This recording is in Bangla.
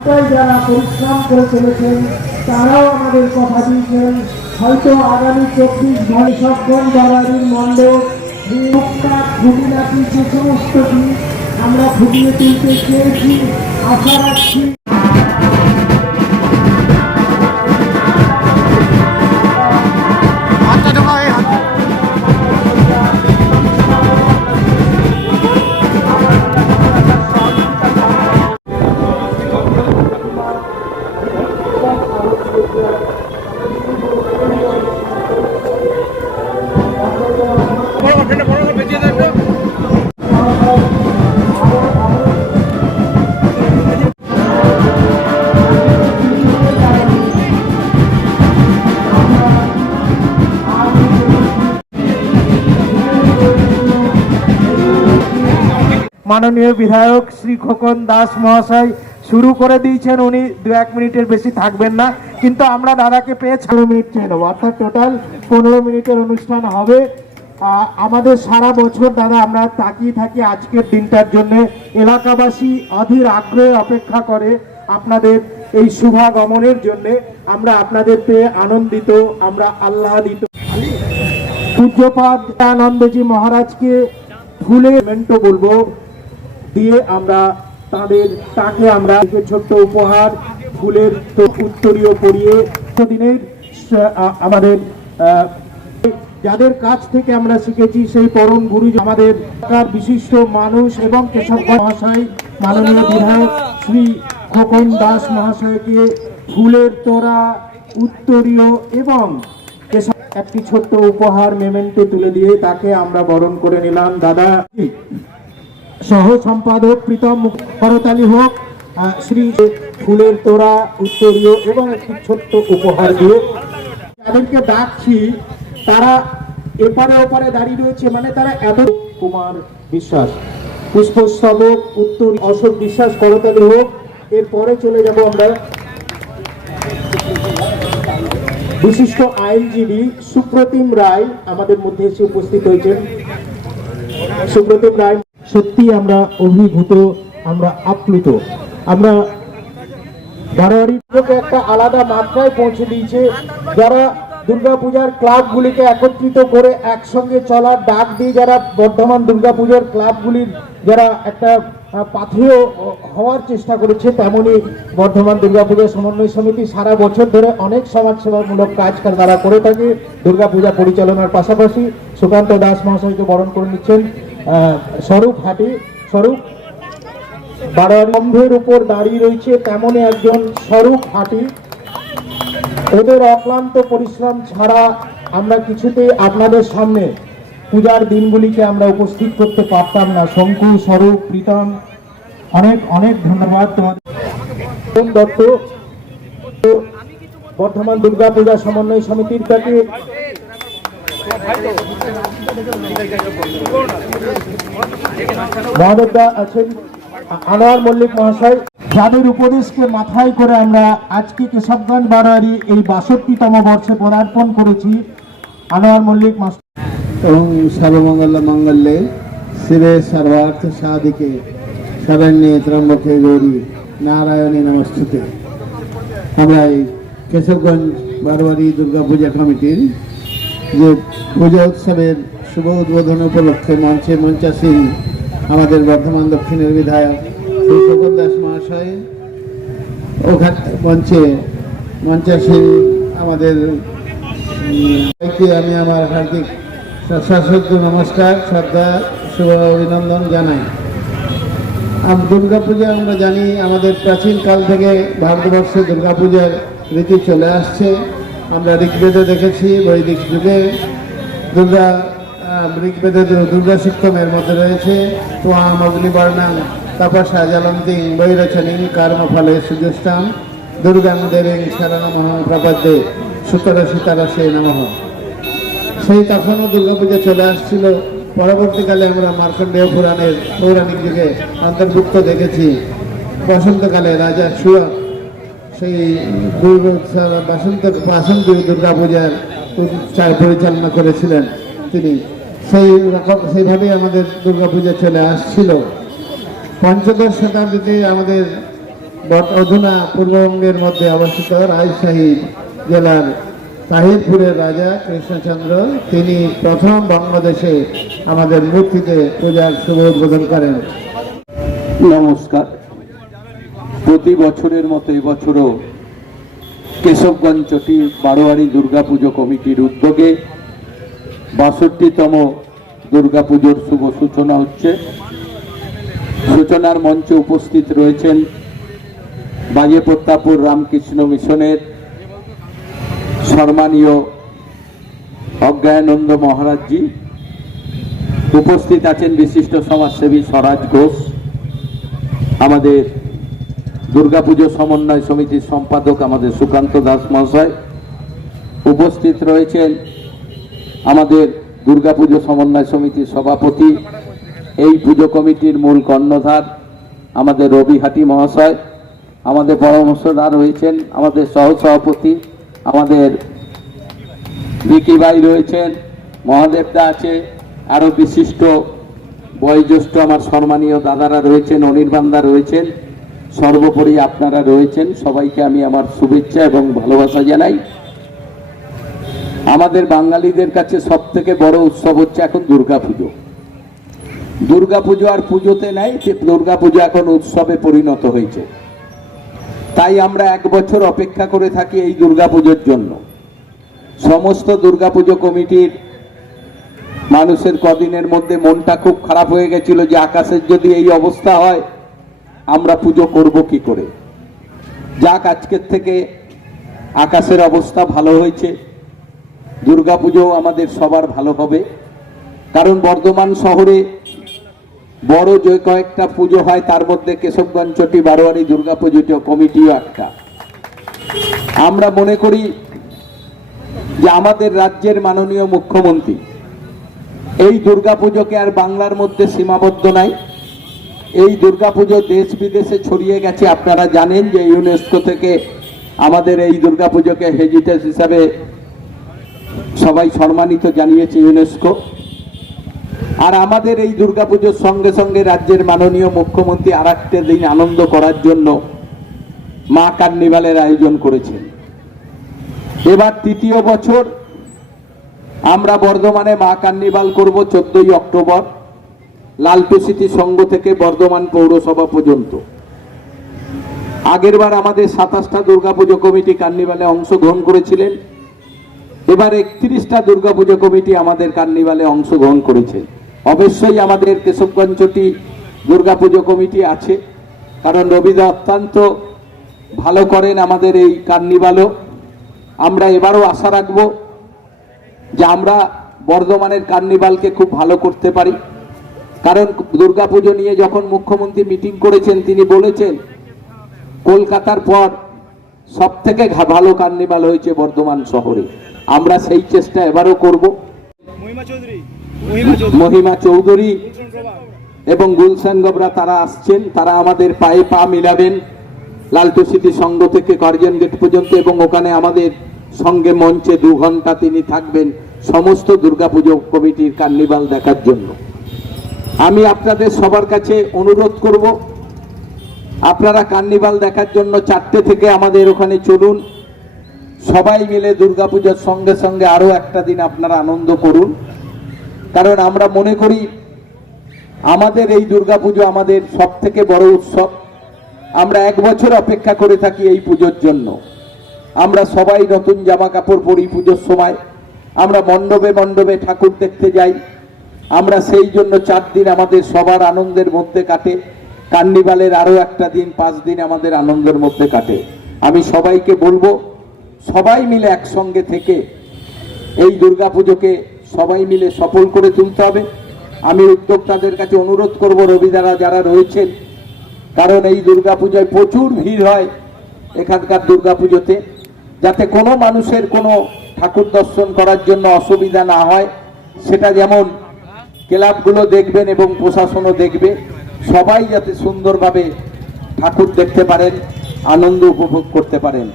যারা পরিশ্রম করে চলেছেন তারাও আমাদের কথা দিয়েছেন, হয়তো আগামী 24 ঘণ্টা বাড়ারির মণ্ডপ টুকটাক খুঁটিনাটি যে সমস্ত দিক আমরা ফুটিয়ে তুলতে চেয়েছি, আশা রাখছি মাননীয় বিধায়ক শ্রী খোকন দাস মহাশয় শুরু করে দিয়েছেন। উনি 2-1 মিনিটের বেশি থাকবেন না, কিন্তু আমরা দাদাকে পেয়ে 6 মিনিট চেয়ে নেবো, অর্থাৎ টোটাল 15 মিনিটের অনুষ্ঠান হবে। আমাদের সারা বছর দাদা আমরা তাকিয়ে থাকি আজকের দিনটার জন্য। এলাকাবাসী অধীর আগ্রহে অপেক্ষা করে আপনাদের এই শুভাগমনের জন্য। আমরা আপনাদের পেয়ে আনন্দিত, আমরা আহ্লাদিত। পূজ্যপাদ আনন্দজি মহারাজকে ফুলে মেন্টো বলবো দিয়ে আমরা তাকে আমরা ছোট্ট উপহার ফুলের উত্তরীয় পরিয়ে দিনের আমাদের যাদের কাছ থেকে আমরা শিখেছি সেই পরম গুরু আমাদের বিশিষ্ট মানুষ এবং কেশব মহাশয় মাননীয় বিধায়ক শ্রী খোকন দাস মহাশয়কে ফুলের তোড়া উত্তরীয় এবং একটি ছোট্ট উপহার মেমেন্টো তুলে দিয়ে তাকে আমরা বরণ করে নিলাম। দাদা সহ সম্পাদক প্রীতম করতালি হোক শ্রী ফুলের তোড়া উত্তরীয় এবং একটি ছোট্ট উপহার দিয়ে যাদেরকে ডাকছি তারা এপারে ওপারে দাঁড়িয়ে রয়েছে, মানে তারা এত কুমার বিশ্বাস পুষ্পস্তবক উত্তর অশোক বিশ্বাস করতালি হোক। এরপরে চলে যাব আমরা বিশিষ্ট আইনজীবী সুপ্রতিম রায় আমাদের মধ্যে এসে উপস্থিত হয়েছেন। সুপ্রতিম রায় সত্যি আমরা অভিভূত, আমরা আপ্লুত। আমরা বারোয়ারিকে একটা আলাদা মাত্রায় পৌঁছে দিয়েছে। যারা দুর্গাপূজার ক্লাবগুলিকে একত্রিত করে একসঙ্গে চলার ডাক দিয়ে যারা বর্ধমান দুর্গাপূজার ক্লাবগুলির যারা একটা পাথেয় হওয়ার চেষ্টা করেছে, তেমনি বর্ধমান দুর্গাপূজা সমন্বয় সমিতি সারা বছর ধরে অনেক সমাজসেবামূলক কাজ তারা করে থাকে। দুর্গাপূজা পরিচালনার পাশাপাশি সুকান্ত দাস মহাশয়কে বরণ করে নিচ্ছেন স্বরূপ হাটি। স্বরূপ বারোয়ারির উপর দাঁড়িয়ে রয়েছে তেমনই একজন স্বরূপ হাটি। ওদের অক্লান্ত পরিশ্রম ছাড়া আমরা কিছুতেই আপনাদের সামনে পূজার দিনগুলিকে আমরা উপস্থিত করতে পারতাম না। শঙ্কু, স্বরূপ, প্রীতম, অনেক অনেক ধন্যবাদ তোমাদের। দত্ত বর্ধমান দুর্গাপূজা সমন্বয় সমিতির থেকে মহাদেবদা আছেন, আনোয়ার মল্লিক মহাশয়, যাদের উপদেশকে মাথায় করে আমরা আজকে কেশবগঞ্জ বারোয়ারি এই 62তম বর্ষে পদার্পণ করেছি। আনোয়ার মল্লিক মাস্টার এবং সর্বমঙ্গল মঙ্গলে শিবে সর্বার্থ সাধিকে শরণ্যে ত্রম্বকে গৌরী নারায়ণী নমস্তুতে। আমরা এই কেশবগঞ্জ বারোয়ারি দুর্গাপূজা কমিটির যে পূজা উৎসবের শুভ উদ্বোধন উপলক্ষে মঞ্চাসীন আমাদের বর্ধমান দক্ষিণের বিধায়ক শ্রী খোকন দাস মহাশয়, ওখানে মঞ্চাসীন আমাদের আমি আমার হার্দিক সশ্রদ্ধ নমস্কার, শ্রদ্ধা, শুভ অভিনন্দন জানাই। দুর্গাপূজা আমরা জানি আমাদের প্রাচীন কাল থেকে ভারতবর্ষে দুর্গাপূজার রীতি চলে আসছে। আমরা ঋগ্বেদে দেখেছি, বৈদিক যুগে ঋগ্বেদে দুর্গা শিক্ষমের মধ্যে রয়েছে ত্বাম অগ্নিবর্ণাং তপসা জ্বলন্তিং বৈরচনীং কর্মফলে সুজুষ্টাম দুর্গাং দেবীং শরণমঃ প্রপদ্যে সুতরা সীতারসে নমঃ। সেই তখনও দুর্গাপূজা চলে আসছিল। পরবর্তীকালে আমরা মার্কণ্ডেয় পুরাণের পৌরাণিক যুগে অন্তর্ভুক্ত দেখেছি। বসন্তকালে রাজা সুয়া সেই বাসন্তী দুর্গাপূজার পরিচালনা করেছিলেন তিনি। সেইভাবেই আমাদের দুর্গাপূজা চলে আসছিল। পঞ্চদশ শতাব্দীতে আমাদের অধুনা পূর্ববঙ্গের মধ্যে অবস্থিত রাজশাহী জেলার তাহিরপুরের রাজা কৃষ্ণচন্দ্র, তিনি প্রথম বাংলাদেশে আমাদের মূর্তিতে পূজার শুভ উদ্বোধন করেন। নমস্কার। প্রতি বছরের মতো এবছরও কেশবগঞ্জ চটি বারোয়ারি দুর্গাপুজো কমিটির উদ্যোগে 62তম দুর্গাপুজোর শুভ সূচনা হচ্ছে। সূচনার মঞ্চে উপস্থিত রয়েছেন বাজে প্রতাপপুর রামকৃষ্ণ মিশনের সম্মানীয় অজ্ঞানন্দ মহারাজজি, উপস্থিত আছেন বিশিষ্ট সমাজসেবী স্বরাজ ঘোষ, আমাদের দুর্গাপুজো সমন্বয় সমিতির সম্পাদক আমাদের সুকান্ত দাস মহাশয়, উপস্থিত রয়েছেন আমাদের দুর্গাপুজো সমন্বয় সমিতির সভাপতি, এই পুজো কমিটির মূল কর্ণধার আমাদের রবি হাটি মহাশয়, আমাদের পরামর্শদার রয়েছেন আমাদের সহসভাপতি আমাদের ভিকি ভাই রয়েছেন, মহাদেবদা আছে, আরও বিশিষ্ট বয়োজ্যেষ্ঠ আমার সম্মানীয় দাদারা রয়েছেন, অনির্বাণদা রয়েছেন, সর্বোপরি আপনারা রয়েছেন। সবাইকে আমি আমার শুভেচ্ছা এবং ভালোবাসা জানাই। আমাদের বাঙালিদের কাছে সব থেকে বড় উৎসব হচ্ছে এখন দুর্গাপুজো। দুর্গাপুজো আর পুজোতে নাই, দুর্গাপুজো এখন উৎসবে পরিণত হয়েছে। তাই আমরা এক বছর অপেক্ষা করে থাকি এই দুর্গাপুজোর জন্য। সমস্ত দুর্গাপুজো কমিটির মানুষের কদিনের মধ্যে মনটা খুব খারাপ হয়ে গেছিল যে আকাশের যদি এই অবস্থা হয় আমরা পুজো করব কি করে। যাক, আজকের থেকে আকাশের অবস্থা ভালো হয়েছে, দুর্গাপুজো আমাদের সবার ভালো হবে। কারণ বর্ধমান শহরে বড় যে কয়েকটা পুজো হয় তার মধ্যে কেশবগঞ্জ চটি বারোয়ারি দুর্গাপুজো কমিটিও একটা। আমরা মনে করি যে আমাদের রাজ্যের মাননীয় মুখ্যমন্ত্রী এই দুর্গাপুজোকে আর বাংলার মধ্যে সীমাবদ্ধ নাই, এই দুর্গাপুজো দেশ বিদেশে ছড়িয়ে গেছে। আপনারা জানেন যে ইউনেস্কো থেকে আমাদের এই দুর্গাপুজোকে হেরিটেজ হিসাবে সবাই সম্মানিত জানিয়েছে ইউনেস্কো। আর আমাদের এই দুর্গাপুজোর সঙ্গে সঙ্গে রাজ্যের মাননীয় মুখ্যমন্ত্রী আর একটা দিন আনন্দ করার জন্য মা কার্নিভালের আয়োজন করেছেন। এবার তৃতীয় বছর আমরা বর্ধমানে মা কার্নিভাল করব 14ই অক্টোবর, লালটু স্মৃতি সংঘ থেকে বর্ধমান পৌরসভা পর্যন্ত। আগেরবার আমাদের 27টা দুর্গাপুজো কমিটি কার্নিভালে অংশগ্রহণ করেছিলেন, এবার 31টা দুর্গাপুজো কমিটি আমাদের কার্নিভালে অংশগ্রহণ করেছে। অবশ্যই আমাদের কেশবগঞ্জ চটি দুর্গাপুজো কমিটি আছে, কারণ রবিদা অত্যন্ত ভালো করেন আমাদের এই কার্নিভালও। আমরা এবারও আশা রাখব যে আমরা বর্ধমানের কার্নিভালকে খুব ভালো করতে পারি। কারণ দুর্গাপুজো নিয়ে যখন মুখ্যমন্ত্রী মিটিং করেছেন তিনি বলেছেন কলকাতার পর সব থেকে ভালো কার্নিভাল হয়েছে বর্ধমান শহরে। আমরা সেই চেষ্টা এবারও করব। মহিমা চৌধুরী এবং গুলশান গবরা তারা আসছেন, তারা আমাদের পায়ে পা মিলাবেন লালটু স্মৃতি সংঘ থেকে কার্জন গেট পর্যন্ত, এবং ওখানে আমাদের সঙ্গে মঞ্চে 2 ঘন্টা তিনি থাকবেন সমস্ত দুর্গাপুজো কমিটির কার্নিভাল দেখার জন্য। আমি আপনাদের সবার কাছে অনুরোধ করব, আপনারা কার্নিভাল দেখার জন্য 4টে থেকে আমাদের ওখানে চলুন। সবাই মিলে দুর্গাপূজার সঙ্গে সঙ্গে আরও একটা দিন আপনারা আনন্দ করুন। কারণ আমরা মনে করি আমাদের এই দুর্গাপুজো আমাদের সব থেকে বড় উৎসব। আমরা এক বছর অপেক্ষা করে থাকি এই পুজোর জন্য। আমরা সবাই নতুন জামা কাপড় পরি পুজোর সময়, আমরা মণ্ডপে মণ্ডপে ঠাকুর দেখতে যাই। আমরা সেই জন্য 4 দিন আমাদের সবার আনন্দের মধ্যে কাটে। কার্নিভালের আরও একটা দিন 5 দিন আমাদের আনন্দের মধ্যে কাটে। আমি সবাইকে বলবো সবাই মিলে একসঙ্গে থেকে এই দুর্গাপুজোকে সবাই মিলে সফল করে তুলতে হবে। আমি উদ্যোক্তাদের কাছে অনুরোধ করব, রবিদারা যারা রয়েছেন, কারণ এই দুর্গাপূজায় প্রচুর ভিড় হয় এখানকার দুর্গাপুজোতে, যাতে কোনো মানুষের কোনো ঠাকুর দর্শন করার জন্য অসুবিধা না হয় সেটা যেমন ক্লাবগুলো দেখবেন এবং প্রশাসনও দেখবে। সবাই যাতে সুন্দরভাবে ঠাকুর দেখতে পারেন, আনন্দ উপভোগ করতে পারেন।